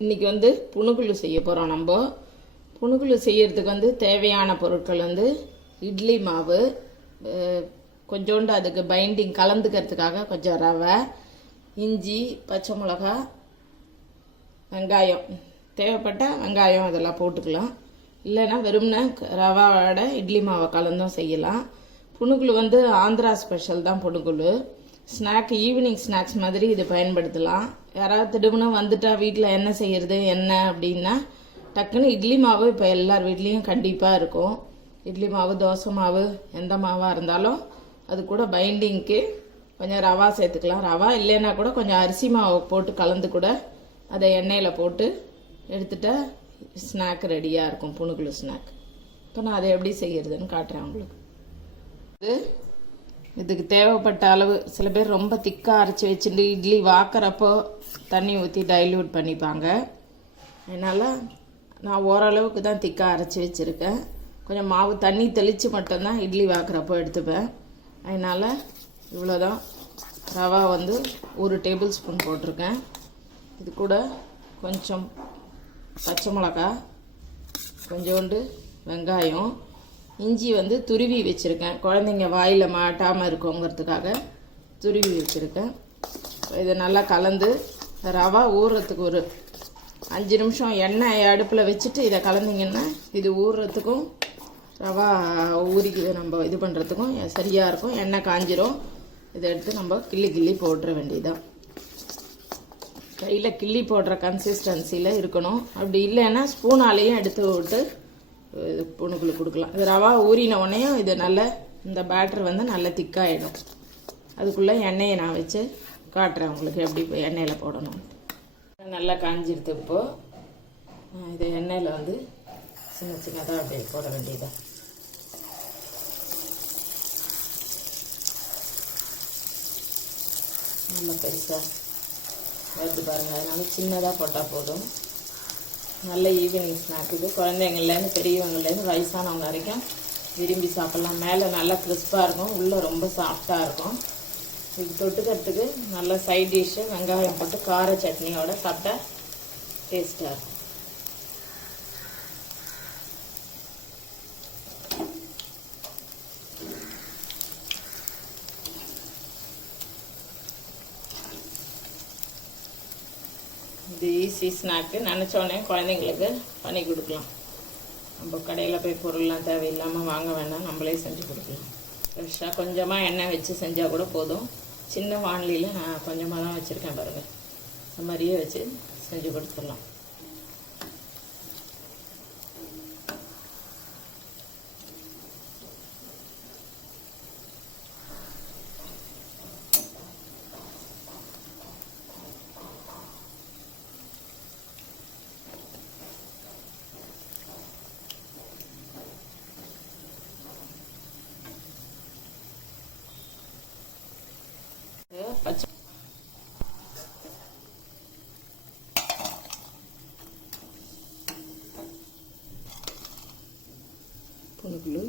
இன்றைக்கி வந்து புணுகுலு செய்ய போகிறோம். நம்ம புணுகுலு செய்யறதுக்கு வந்து தேவையான பொருட்கள் வந்து இட்லி மாவு, கொஞ்சோண்டு அதுக்கு பைண்டிங் கலந்துக்கிறதுக்காக கொஞ்சம் ரவை, இஞ்சி, பச்சை மிளகா, வெங்காயம், தேவைப்பட்ட வெங்காயம் அதெல்லாம் போட்டுக்கலாம். இல்லைன்னா வெறும்னா ரவாவோட இட்லி மாவை கலந்தும் செய்யலாம். புணுகுலு வந்து ஆந்திரா ஸ்பெஷல் தான் புணுகுலு. ஸ்நாக், ஈவினிங் ஸ்நாக்ஸ் மாதிரி இது பயன்படுத்தலாம். யாராவது திடுமுன்னு வந்துட்டா வீட்டில் என்ன செய்யறது என்ன அப்படின்னா டக்குன்னு இட்லி மாவு இப்போ எல்லார் வீட்லேயும் கண்டிப்பாக இருக்கும். இட்லி மாவு, தோசை மாவு, எந்த மாவாக இருந்தாலும் அது கூட பைண்டிங்க்கு கொஞ்சம் ரவா சேர்த்துக்கலாம். ரவா இல்லைன்னா கூட கொஞ்சம் அரிசி மாவு போட்டு கலந்து கூட அதை எண்ணெயில் போட்டு எடுத்துட்டா ஸ்நாக் ரெடியாக இருக்கும், புணுகுலு ஸ்நாக். இப்போ நான் அதை எப்படி செய்யறதுன்னு காட்டுறேன் உங்களுக்கு. இதுக்கு தேவைப்பட்ட அளவு, சில பேர் ரொம்ப திக்காக அரைச்சி வச்சுட்டு இட்லி வாக்குறப்போ தண்ணி ஊற்றி டைல்யூட் பண்ணிப்பாங்க. அதனால் நான் ஓரளவுக்கு தான் திக்காக அரைச்சி வச்சுருக்கேன். கொஞ்சம் மாவு தண்ணி தெளித்து மட்டும்தான் இட்லி வாக்குறப்போ எடுத்துப்பேன். அதனால் இவ்வளோதான். ரவா வந்து 1 டேபிள் ஸ்பூன் போட்டிருக்கேன். இது கூட கொஞ்சம் பச்சை மிளகா, கொஞ்சோண்டு வெங்காயம், இஞ்சி வந்து துருவி வச்சுருக்கேன். குழந்தைங்க வாயில் மாட்டாமல் இருக்குங்கிறதுக்காக துருவி வச்சுருக்கேன். இதை நல்லா கலந்து ரவா ஊறுறதுக்கு ஒரு 5 நிமிஷம் எண்ணெய் அடுப்பில் வச்சுட்டு இதை கலந்திங்கன்னா இது ஊறுறதுக்கும் ரவா ஊறிக்கு நம்ம இது பண்ணுறதுக்கும் சரியாக இருக்கும். எண்ணெய் காஞ்சிரும். இதை எடுத்து நம்ம கிள்ளி போட்டுற வேண்டியதுதான். கையில் கிள்ளி போடுற கன்சிஸ்டன்சியில் இருக்கணும். அப்படி இல்லைன்னா ஸ்பூனாலேயும் எடுத்து விட்டு புணுகுலு கொடுக்கலாம். இது ரவா ஊறின உடனேயும் இது நல்ல இந்த பேட்டர் வந்து நல்ல திக்காகிடும். அதுக்குள்ளே எண்ணெயை நான் வச்சு காட்டுறேன் உங்களுக்கு எப்படி எண்ணெயில் போடணும். நல்லா காஞ்சிருது. இப்போது இது எண்ணெயில் வந்து சின்னதாக அப்படியே போட வேண்டியதான். நல்லா பெருசாக வருது பாருங்கள். அதனால சின்னதாக போட்டால் போதும். நல்ல ஈவினிங் ஸ்நாக் இது. குழந்தைங்கள்லேருந்து பெரியவங்கள்லேருந்து வயசானவங்க வரைக்கும் விரும்பி சாப்பிட்லாம். மேலே நல்லா கிறிஸ்பாக இருக்கும், உள்ளே ரொம்ப சாஃப்டாக இருக்கும். இது தொட்டுக்கிறதுக்கு நல்ல சைட் டிஷ்ஷு வெங்காயம் போட்டு கார சட்னியோட சாப்பிட்டா டேஸ்ட்டாக இருக்கும். இது ஈஸி ஸ்நாக்கு. நினச்சோடனே குழந்தைங்களுக்கு பண்ணி கொடுக்கலாம். நம்ம கடையில் போய் பொருள்லாம் தேவையில்லாமல் வாங்க வேண்டாம், நம்மளே செஞ்சு கொடுக்கலாம். ஃப்ரெஷ்ஷாக கொஞ்சமாக எண்ணெய் வச்சு செஞ்சால் கூட போதும். சின்ன வானிலையில் நான் கொஞ்சமாக தான் வச்சுருக்கேன் பாருங்கள். அந்த மாதிரியே வச்சு செஞ்சு கொடுத்துடலாம். பச்சை புணுகுலு